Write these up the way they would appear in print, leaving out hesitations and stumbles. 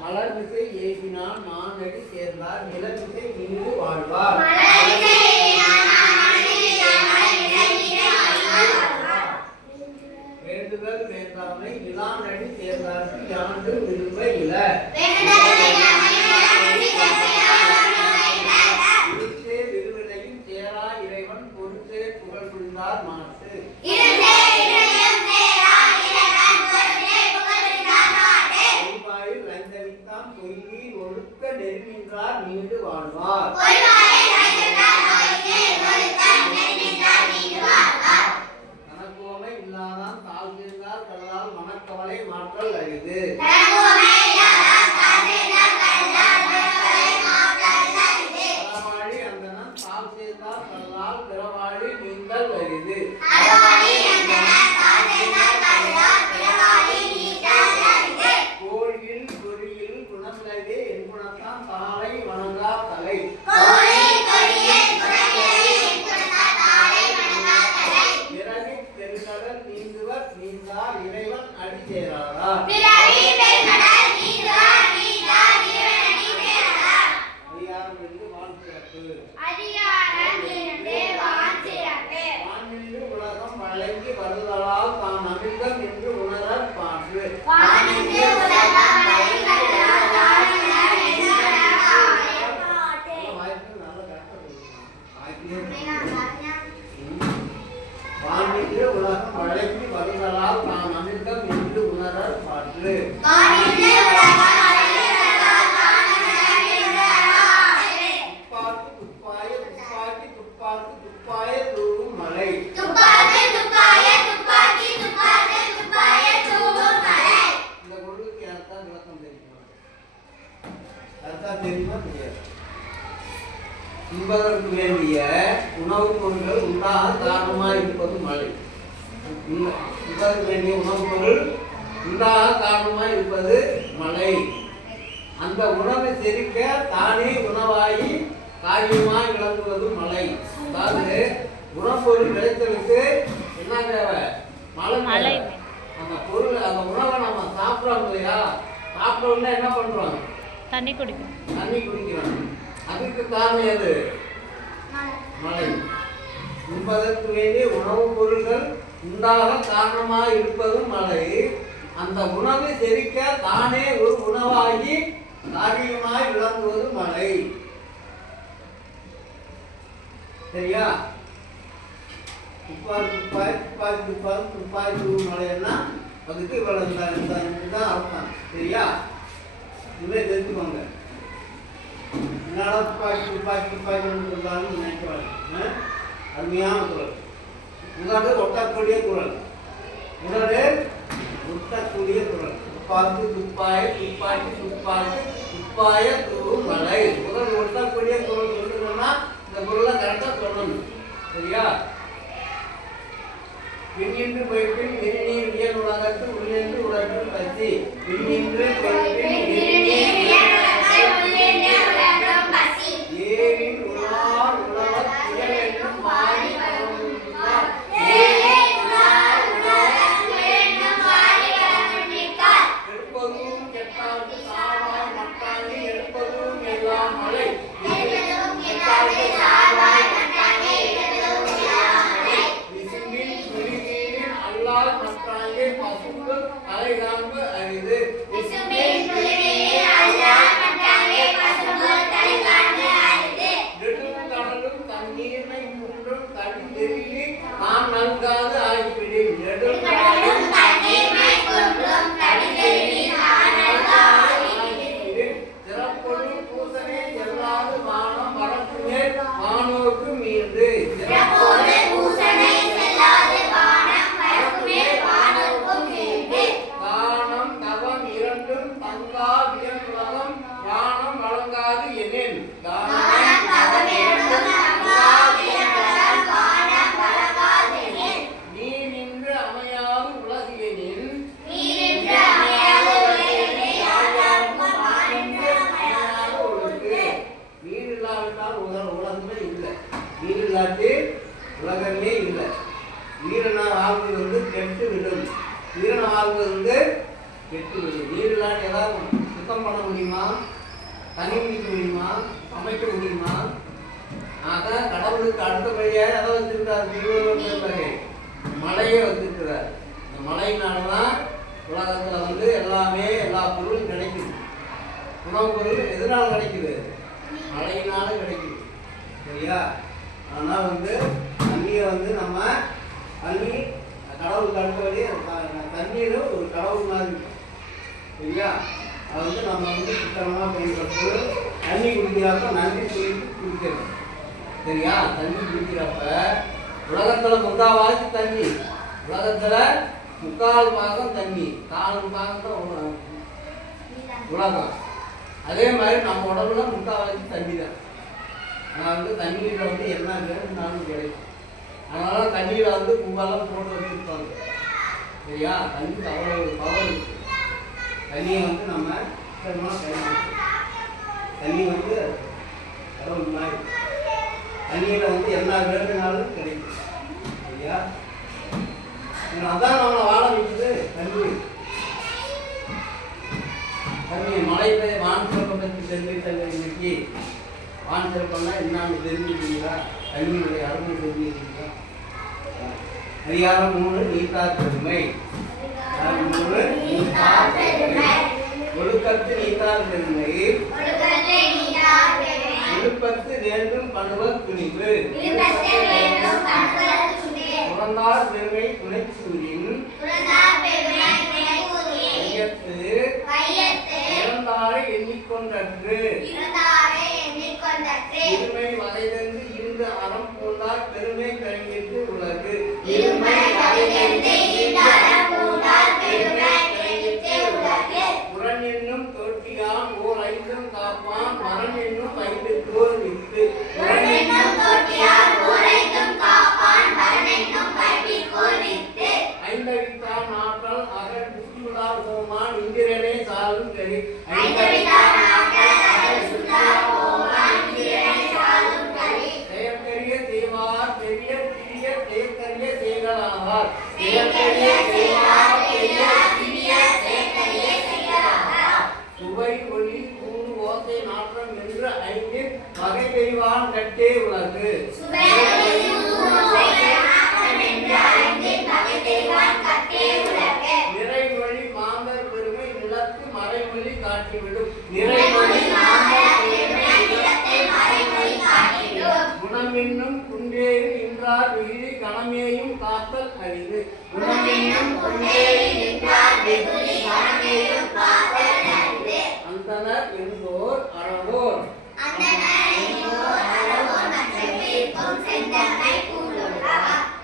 மலர்மிசை ஏகினான் மானடி சேர்ந்தார் நிலமிசை நின்று வாழ்வார். வேண்டுதல் வேண்டாமை இளாநடி சேர்ந்தார்க்கு யாண்டு விரும்ப இல. இருசே விருவினையும் சேரா இறைவன் பொருசே புகழ் புரிந்தார் மாட்டு. பொய்வாயில் ஐந்தவித்தான் பொய்வி ஒழுக்க நெருங்கின்றார் நீண்டு வாழ்வார். தனக்கோமை இல்லாதான் தாழ் சேர்ந்தார் கல்லால் மனக்கவலை மாற்றல் அரிது. பிறவாழி நீந்தல் அரிது. கோழியில் குறியில் குணமிலவே என் குணத்தான் தாளை வணங்கா தலை. பிறவி பெருங்கடல் நீந்துவர் நீந்தார் இறைவன் அடி சேராதார். வழங்கி வருதலால் தான் அமிர்தம் என்று உணரற் பாற்று. வானின்று உலகம் வழங்கி வருதலால் தான் அமிர்தம் என்று உணரற் பாற்று. துப்பாக்கி துப்பாய துப்பாக்கி துப்பாக்கி துப்பாய தூவும் மலை. உண்பதற்கு வேண்டிய உணவுப் பொருட்கள் உண்டாக காரணமாக இருப்பது மழை. உண்பதற்கு வேண்டிய உணவுப் பொருள் உண்டாக காரணமாக இருப்பது மழை. அந்த உணவை செரிக்க தானே உணவாகி காரியமாய் விளங்குவது மழை. அதாவது உணவுப்பொருள் விளைச்சலுக்கு என்ன தேவை? மழை. அந்த பொருள் அந்த உணவை நம்ம சாப்பிட்றோம் இல்லையா, சாப்பிட்டோம்னா என்ன பண்றோம்? தண்ணி குடிக்கிறோம். அதுக்கு காரணம் எது? மழை. உண்பதற்கு வேண்டிய உணவுப் பொருள்கள் உண்டாக காரணமாக இருப்பதும் மழை. அந்த உணவை செரிக்க தானே ஒரு உணவாகி காரியமாய் விளங்குவது மழை. சரியா? துப்பாக்கி துப்பாய் துப்பாக்கி துப்பாக்கி துப்பாக்கி தூவும் மழைன்னா அதுக்கு இவ்வளவு தான் அர்த்தம். சரியா? இதுவே தெரிஞ்சுக்கோங்க. என்னடா துப்பாக்கி துப்பாக்கி துப்பாக்கின்னு இருந்தாலும் நினைக்கிறாங்க. அருமையான குரல். உதடு ஒட்டக்கூடிய குரல். உதடு ஒட்டக்கூடிய குரல். துப்பாக்கி துப்பாய துப்பாக்கி துப்பாக்கி துப்பாய தூவும் மழை. உதடு ஒட்டக்கூடிய குரல் சொல்லுங்கன்னா இந்த குரலை கரெக்டாக சொல்லணும். சரியா? விண்ணின்று போய்பின் விரிநீர் வியல் உலகத்து உள்ளென்று உலகில் பசி. விண்ணின்று போய்பின் ஏரின் உலார் உலகத் திரள் என்னும் மாறி எடுப்பதும் கெட்டார்க்கு சாவாய் மட்டாங்கி எடுப்பதும் எல்லாம் மழை. அல்லால் மற்றாங்கே பசுக்கள் அலை காண்பு அரிது. சார்ந்தது வந்து கெட்டுவிடும். நீர் இல்லாட்டி ஏதாவது சுத்தம் பண்ண முடியுமா? தண்ணி குடிக்க முடியுமா? சமைக்க முடியுமா? ஆக கடவுளுக்கு அடுத்தபடியாக எதை வச்சிருக்காரு? திருவள்ளுவர் மழையை வச்சிருக்கிறார். இந்த மழையினால்தான் உலகத்துல வந்து எல்லாமே எல்லா பொருளும் கிடைக்குது. உணவு பொருள் எதனால கிடைக்குது? மழையினாலும் கிடைக்குது. சரியா? ஆனால் வந்து தண்ணியை வந்து நம்ம தண்ணி கடவுளுக்கு அடுத்தபடி தண்ணீர் ஒரு கடவுள் மாதிரி. சரியா? அது வந்து நம்ம வந்து சுத்தமாக பயன்படுத்து. தண்ணி குடிக்கிறப்ப நன்றி சொல்லிட்டு குடிக்கிறது. சரியா? தண்ணி குடிக்கிறப்ப உலகத்தில் முக்கால்வாசி தண்ணி, உலகத்தில் 3/4 பாகம் தண்ணி, 4 பாகம் தான் உலகம். அதே மாதிரி நம்ம உடம்புல 3/4 தண்ணி தான். ஆனால் வந்து தண்ணீரில் வந்து என்ன வேணும்னாலும் கிடைக்கும். அதனால தண்ணியில் வந்து கும்பெல்லாம் போட்டு வச்சுருப்பாங்க. சரியா? தண்ணிக்கு அவ்வளோ ஒரு பவர் இருக்குது. தண்ணியை வந்து நம்ம பயன்படுத்தணும். தண்ணி வந்து கடவுள் மாதிரி. தண்ணியில் வந்து என்ன வேணும்னாலும் கிடைக்கும். சரியா? அதான் நம்மளை வாழ வைக்குது தண்ணி. தண்ணி மழை பெய்ய வான் சிறப்பை பற்றி தெரிஞ்சுக்கிட்டாங்க. இன்னைக்கு வான் சிறப்பம்னா என்னன்னு தெரிஞ்சுக்கிட்டீங்களா? தண்ணியுடைய அருமை தெரிஞ்சுக்கிட்டீங்களா? அதிகாரம் 3 நீத்தார் பெருமை. 3 நீத்தார் பெருமை. ஒழுக்கத்து நீத்தார் பெருமை. விருப்பத்து வேண்டும் பணுவல் துணிவு. புறந்தார் பெருமை துணை சூரின். இறந்தாரை எண்ணிக்கொண்டற்று. இருமை வதைதென்று இருந்து அறம் பூண்டார் பெருமை கழிந்து உலகு. புறன் என்னும் தோற்றியான் ஓர் 5 காப்பான் மரண் என்னும் 5 கோர் வித்து. ஐந்தவித்தான் ஆற்றல் அகல் புத்துடார் கோமான் இந்திரனே சாலும் கரி. செயற்கரிய செய்வார் பெரிய சிறிய செயற்கரிய செய்களாவார். சுவை ஒளி கூறு ஓசை நாற்றம் என்று 5 வகை தெரிவான் கட்டே உலகு. நிறைமொழி மாந்தர் பெருமை நிலத்து மறைமொழி காட்டிவிடும். குணம் என்னும் குன்றேறு இன்றார் விகிரி கணமேயும் காத்தல் அறிவு. அந்தனர் என்போர் அறவோர்.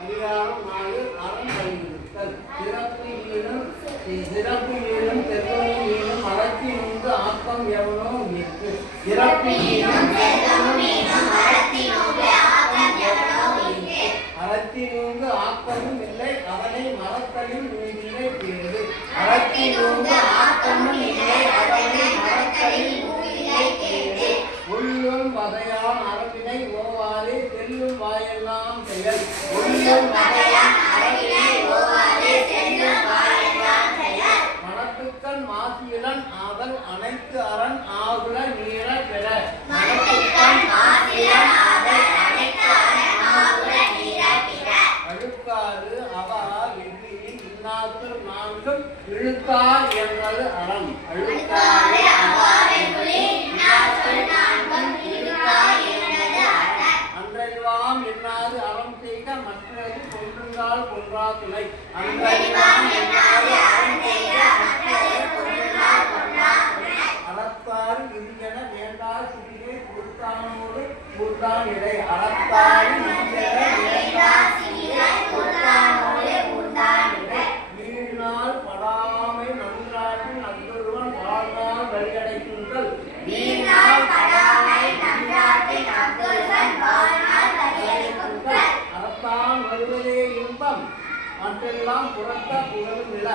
அதிகாரம் 4 அறம் வலியுறுத்தல். சிறப்பு ஈனும் தெற்கமும் ஈனும் அறத்தி நுங்கு ஆக்கம் எவனோ நிற்கு. அறத்தி நுங்கு ஆக்கமும் இல்லை அவனை மறத்தலில் நிலை பேரு. உள்ளும் வகையான் அரவினை ஓவாதே செல்லும் வாயெல்லாம் செயல். மனத்துக்கண் மாசியலன் ஆதல் அனைத்து அரண் ஆகுல நீர பெற. அழுக்காறு அவா வெற்றியின் இன்னாத்து 4 இழுக்கார் என்றது அறம். அன்றறிவாம் என்னாது அறம் செய்க மற்றது கொன்றுங்கால் கொன்றா துணை. அறத்தாறு விதியென வேண்டா சிறியே கொடுத்தானோடு கூர்தான் இடை. வீழ்நாள் படாமை நன்றாற்றின் அந்தொருவன் வாழ்நாள் வழியடைக்குங்கள். அறத்தான் வருவதே இன்பம் மற்றெல்லாம் புறத்த புகழும் நில.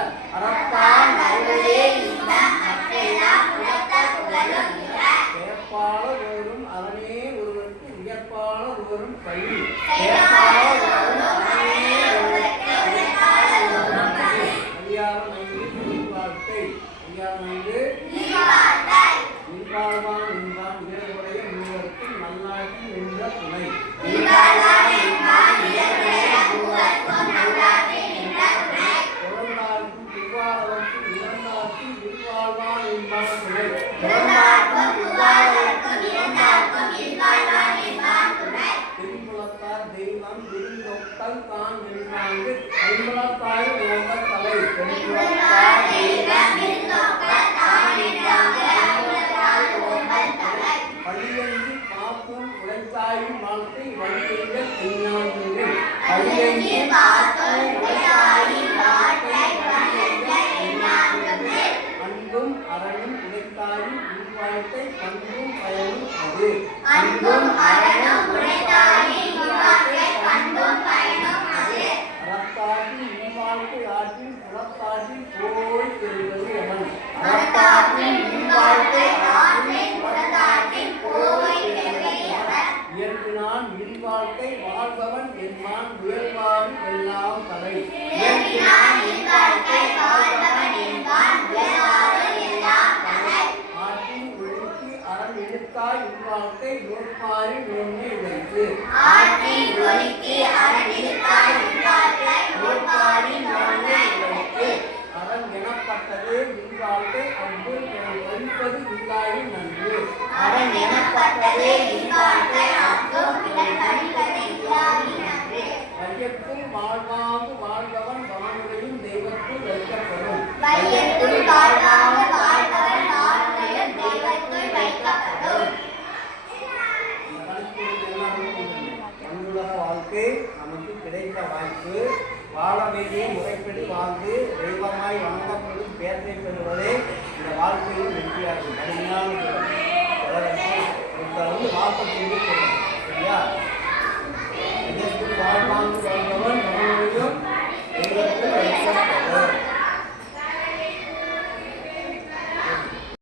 செயற்பாளர் ஒருவரும் அவனே ஒருவருக்கு உயர்ப்பாளர் ஒருவரும் பழி. அதிகாரம் 5 தூக்கத்தான் நின்றாங்கு ஐம்பலத்தாய் ஓம்பத் தலை பெண்குலத்தாய் பழியங்கி காக்கும் உழைத்தாயும் வாழ்க்கை வழியெங்க செய்யாதீர்கள் பழியங்கி காக்கும் உழைத்தாயும் வாழ்க்கை அன்பும் அறனும் உழைத்தாயும் வாழ்க்கை பண்பும் பயனும் அது அன்பும் அறனும் உழைத்தாயும் வாழ்க்கை பண்பும் பயனும் அது அறத்தாற்றி வாழ்க்கை ஆற்றின் புறத்தாற்றில் போய் பெறுவது எவன் அறத்தாற்றி வாழ்க்கை ஆற்றின் புறத்தாற்றில் போய் பெறுவது எவன் இயற்பினான் வாழ்க்கை வாழ்பவன் என்மான் உயர்வாறு எல்லாம் தலை இயற்பினான் வாழ்க்கை வாழ்பவன் என்மான் உயர்வாறு எல்லாம் தலை ஆற்றின் ஒழுக்கி அறம் எழுத்தாய் வாழ்க்கை நோட்பாரி நோன்மை உழைத்து ஆற்றின் ஒழுக்கி அறம் எழுத்தாய் வாழ்க்கை நோட்பாரி நோன்மை உழைத்து அறம் எனப்பட்டது வாழ்க்கை அவ்வு ஒழிப்பது இல்லாயும் நன்று அறம் எனப்பட்டது வாழ்க்கை அவ்வு வையத்துள் வாழ்வாங்கு வாழ்பவன் வானுரையும் தெய்வத்துள் வைக்கப்படும் வையத்துள் வாழ்வாங்கு வாழ்பவன் வானுரையும் தெய்வத்துள் வைக்கப்படும் வாழ்க்கை நமக்கு கிடைத்த வாய்ப்பு வாழ வேண்டிய முறைப்படி வாழ்ந்து தெய்வமாய் வணங்கப்படும் பேரை பெறுவதே இந்த வாழ்க்கையில் வெற்றியாகும் கடுமையான வாழ்க்கை சரியா வாழ்வாங்கு